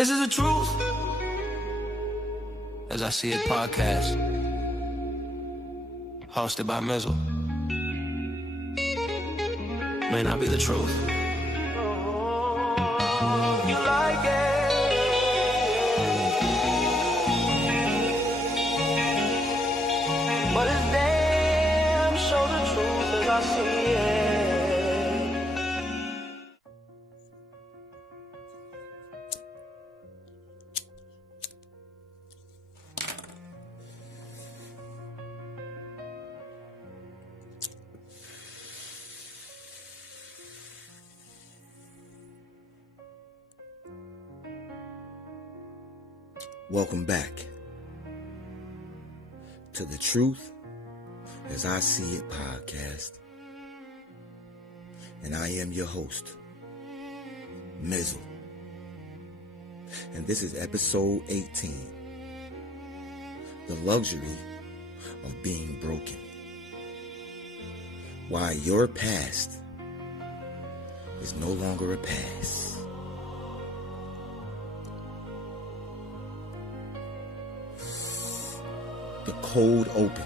This is the truth. As I See It podcast, hosted by Mizal. May not be the truth. You like it, but it's damn sure the truth as I see it. Welcome back to the Truth as I See It podcast. And I am your host, Mizal. And this is episode 18, The Luxury of Being Broken. Why your past is no longer a past. The cold open.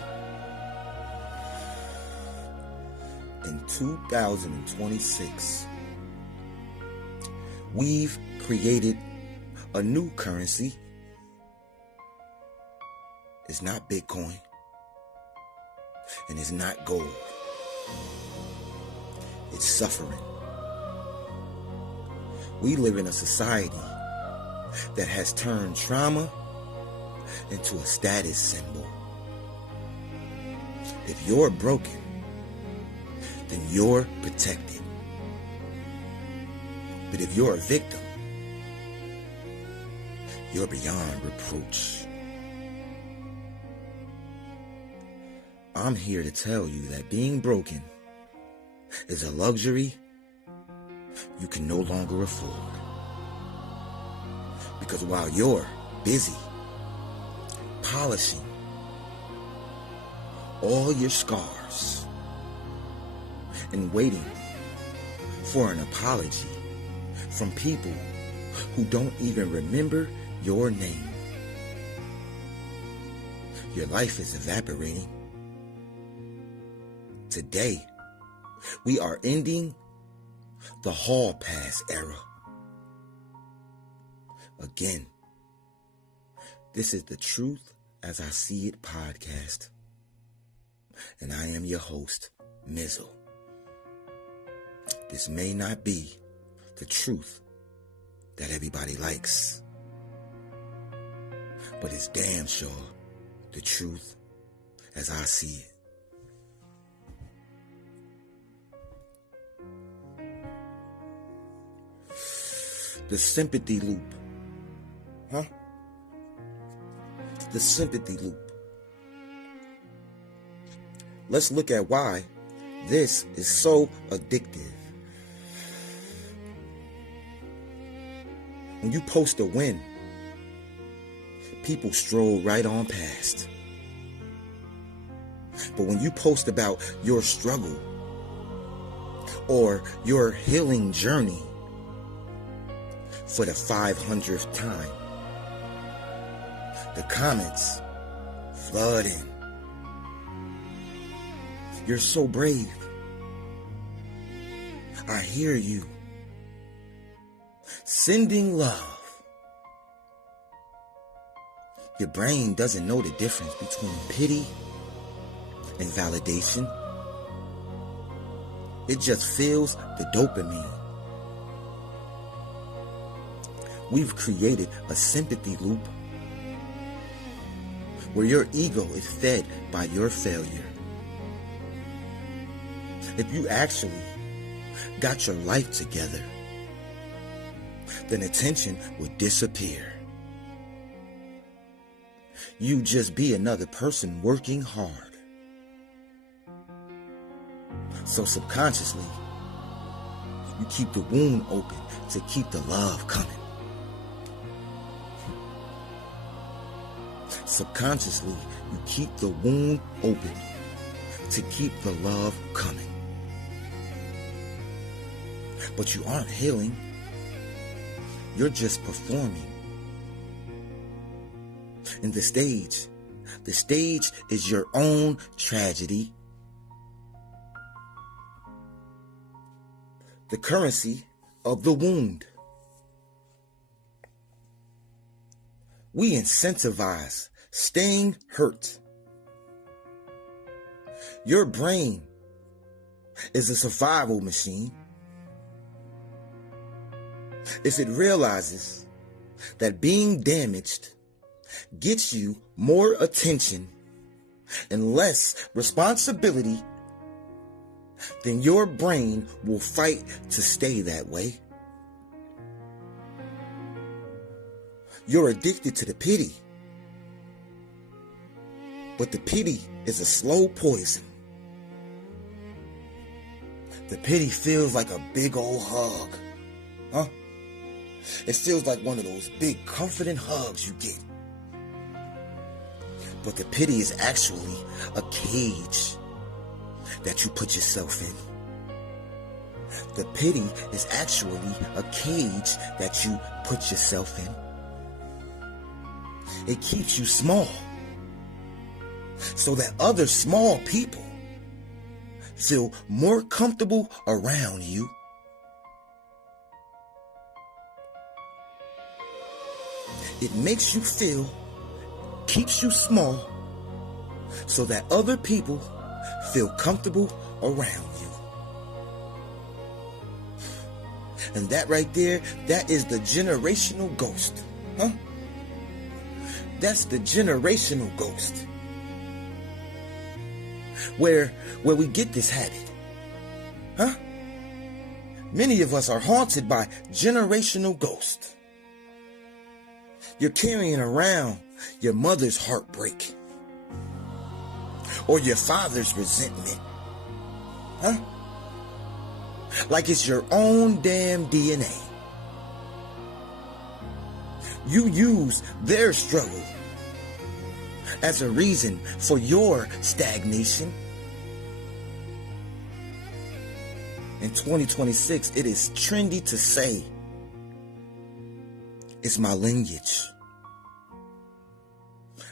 In 2026, we've created a new currency. It's not Bitcoin, and it's not gold. It's suffering. We live in a society that has turned trauma into a status symbol. If you're broken, then you're protected. But if you're a victim, you're beyond reproach. I'm here to tell you that being broken is a luxury you can no longer afford. Because while you're busy polishing all your scars and waiting for an apology from people who don't even remember your name, your life is evaporating. Today, we are ending the hall pass era. Again, this is the Truth as I See It podcast. And I am your host, Mizal. This may not be the truth that everybody likes, but it's damn sure the truth as I see it. The sympathy loop. The sympathy loop. Let's look at why this is so addictive. When you post a win, people stroll right on past. But when you post about your struggle or your healing journey for the 500th time, the comments flood in. You're so brave. I hear you. Sending love. Your brain doesn't know the difference between pity and validation. It just feels the dopamine. We've created a sympathy loop where your ego is fed by your failure. If you actually got your life together, then attention would disappear. You'd just be another person working hard. So subconsciously, you keep the wound open to keep the love coming. Subconsciously, you keep the wound open to keep the love coming. But you aren't healing. You're just performing And the stage is your own tragedy. The currency of the wound. We incentivize staying hurt. Your brain is a survival machine. If it realizes that being damaged gets you more attention and less responsibility, then your brain will fight to stay that way. You're addicted to the pity, but the pity is a slow poison. The pity feels like a big old hug, huh? It feels like one of those big comforting hugs you get. But the pity is actually a cage that you put yourself in. The pity is actually a cage that you put yourself in. It keeps you small so that other small people feel more comfortable around you. It makes you feel, keeps you small so that other people feel comfortable around you. And that right there, that is the generational ghost, huh? That's the generational ghost. Where we get this habit, huh? Many of us are haunted by generational ghosts. You're carrying around your mother's heartbreak or your father's resentment, huh? Like it's your own damn DNA. You use their struggle as a reason for your stagnation. In 2026, it is trendy to say, it's my lineage.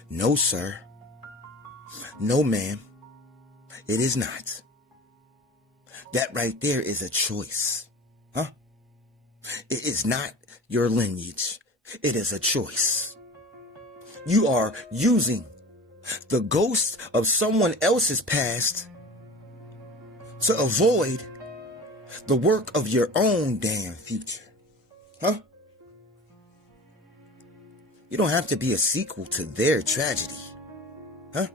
No, sir. No, ma'am. It is not. That right there is a choice, huh? It is not your lineage. It is a choice. You are using the ghost of someone else's past to avoid the work of your own damn future, huh? You don't have to be a sequel to their tragedy, huh?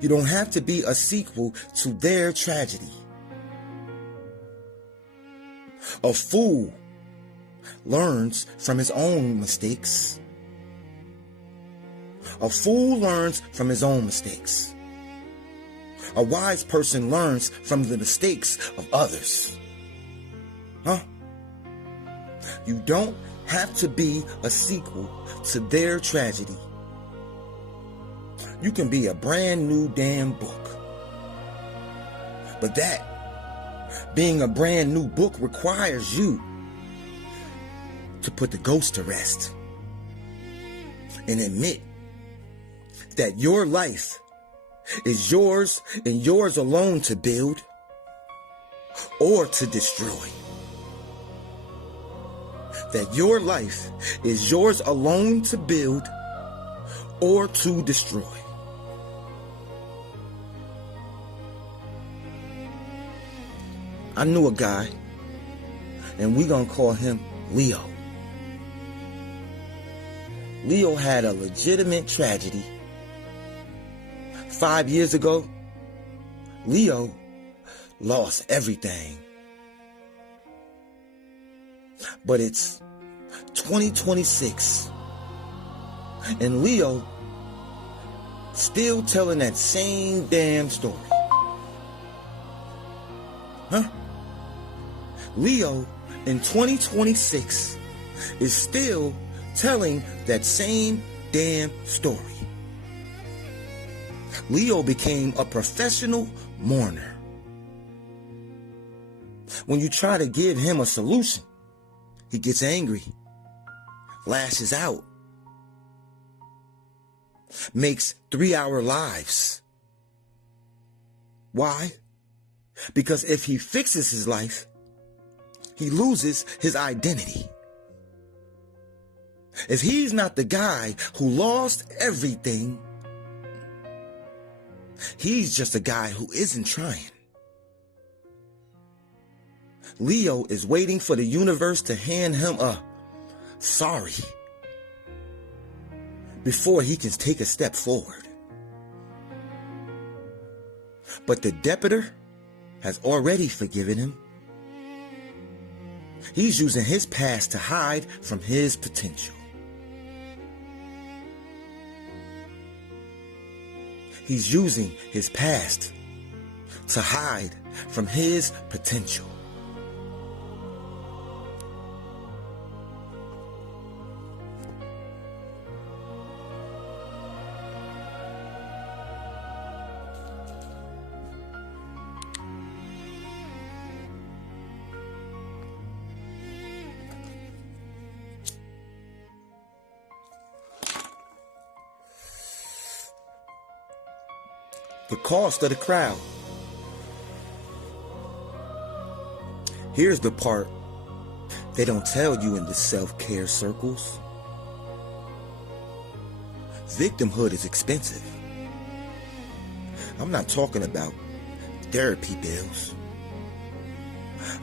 You don't have to be a sequel to their tragedy. A fool learns from his own mistakes. A fool learns from his own mistakes. A wise person learns from the mistakes of others. Huh? You don't have to be a sequel to their tragedy. You can be a brand new damn book. But that, being a brand new book, requires you to put the ghost to rest and admit that your life is yours and yours alone to build or to destroy. That your life is yours alone to build or to destroy. I knew a guy, and we gonna call him Leo. Leo had a legitimate tragedy. 5 years ago, Leo lost everything. But it's 2026, and Leo still telling that same damn story. Huh? Leo in 2026 is still telling that same damn story. Leo became a professional mourner. When you try to give him a solution, he gets angry, lashes out, makes 3-hour lives. Why? Because if he fixes his life, he loses his identity. If he's not the guy who lost everything, he's just a guy who isn't trying. Leo is waiting for the universe to hand him a sorry before he can take a step forward. But the debitor has already forgiven him. He's using his past to hide from his potential. He's using his past to hide from his potential. The cost of the crowd. Here's the part they don't tell you in the self-care circles. Victimhood is expensive. I'm not talking about therapy bills.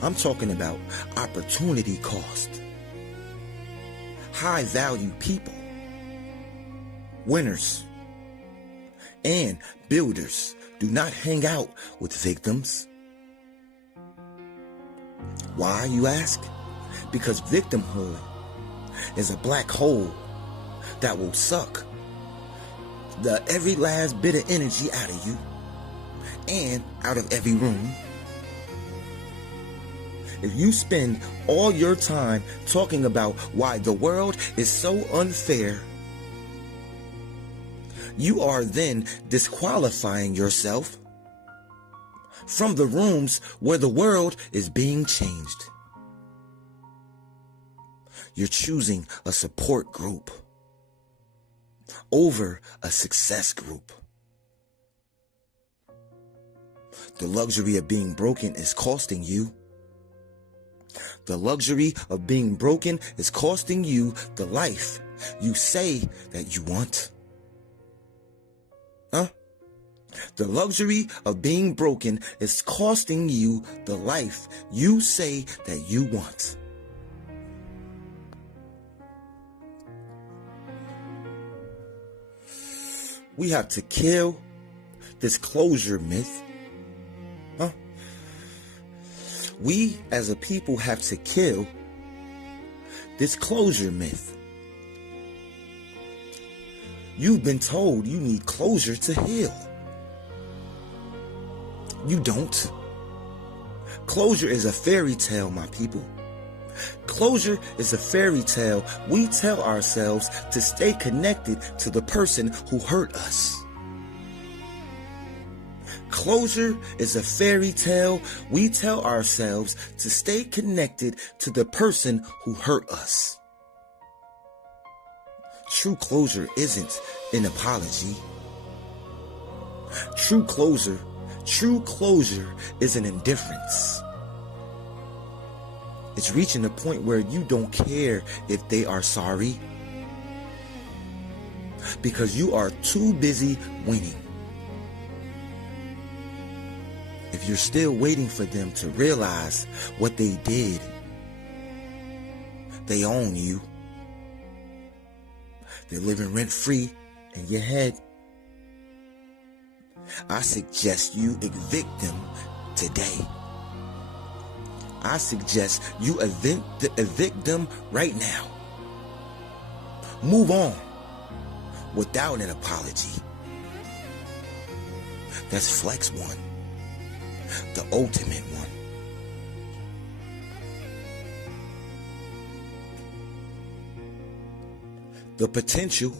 I'm talking about opportunity cost. High value people, winners, and builders do not hang out with victims. Why, you ask? Because victimhood is a black hole that will suck every last bit of energy out of you and out of every room. If you spend all your time talking about why the world is so unfair, you are then disqualifying yourself from the rooms where the world is being changed. You're choosing a support group over a success group. The luxury of being broken is costing you. The luxury of being broken is costing you the life you say that you want. The luxury of being broken is costing you the life you say that you want. We have to kill this closure myth. We as a people have to kill this closure myth. You've been told you need closure to heal. You don't. Closure is a fairy tale, my people. Closure is a fairy tale we tell ourselves to stay connected to the person who hurt us. Closure is a fairy tale we tell ourselves to stay connected to the person who hurt us. True closure isn't an apology. True closure is an indifference. It's reaching a point where you don't care if they are sorry because you are too busy winning. If you're still waiting for them to realize what they did, they own you. They're living rent-free in your head. I suggest you evict them today. I suggest you evict them right now. Move on without an apology. That's flex one, the ultimate one. The potential,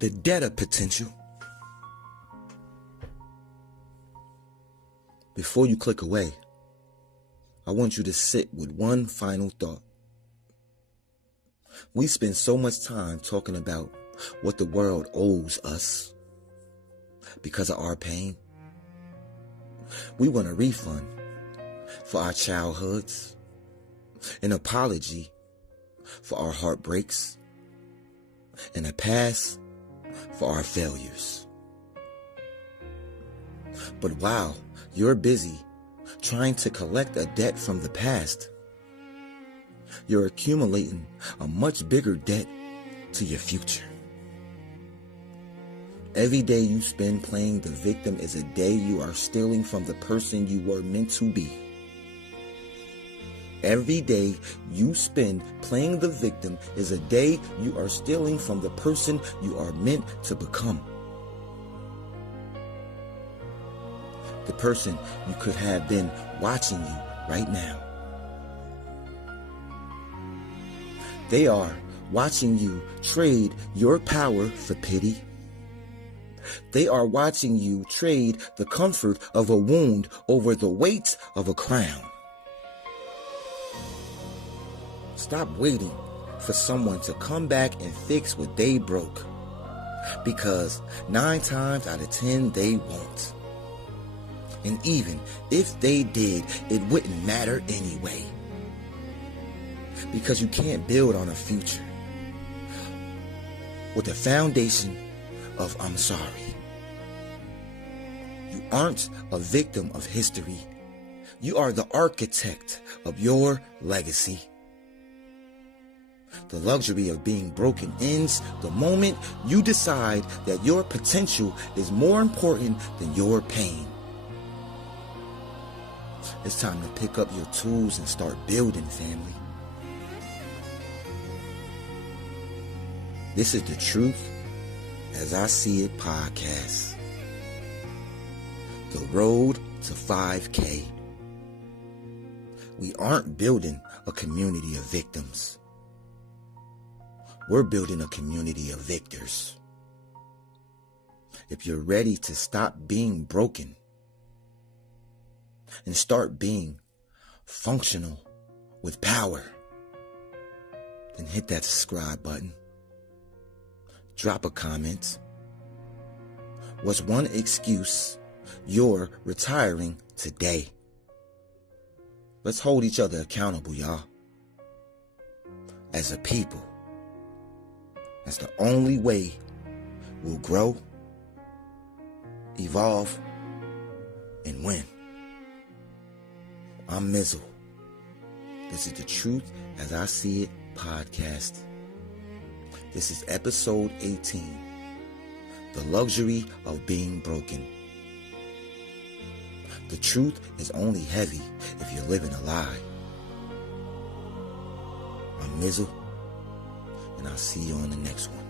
the debtor potential. Before you click away, I want you to sit with one final thought. We spend so much time talking about what the world owes us because of our pain. We want a refund for our childhoods, an apology for our heartbreaks, and a pass for our failures. But while you're busy trying to collect a debt from the past, you're accumulating a much bigger debt to your future. Every day you spend playing the victim is a day you are stealing from the person you were meant to be. Every day you spend playing the victim is a day you are stealing from the person you are meant to become. The person you could have been watching you right now. They are watching you trade your power for pity. They are watching you trade the comfort of a wound over the weight of a crown. Stop waiting for someone to come back and fix what they broke, because 9 times out of 10 they won't. And even if they did, it wouldn't matter anyway, because you can't build on a future with a foundation of I'm sorry. You aren't a victim of history. You are the architect of your legacy. The luxury of being broken ends the moment you decide that your potential is more important than your pain. It's time to pick up your tools and start building, family. This is the Truth as I See It podcast. The road to 5K. We aren't building a community of victims. We're building a community of victors. If you're ready to stop being broken and start being functional with power, then hit that subscribe button. Drop a comment. What's one excuse you're retiring today? Let's hold each other accountable, y'all. As a people, that's the only way we'll grow, evolve, and win. I'm Mizal. This is the Truth as I See It podcast. This is episode 18, The Luxury of Being Broken. The truth is only heavy if you're living a lie. I'm Mizal, and I'll see you on the next one.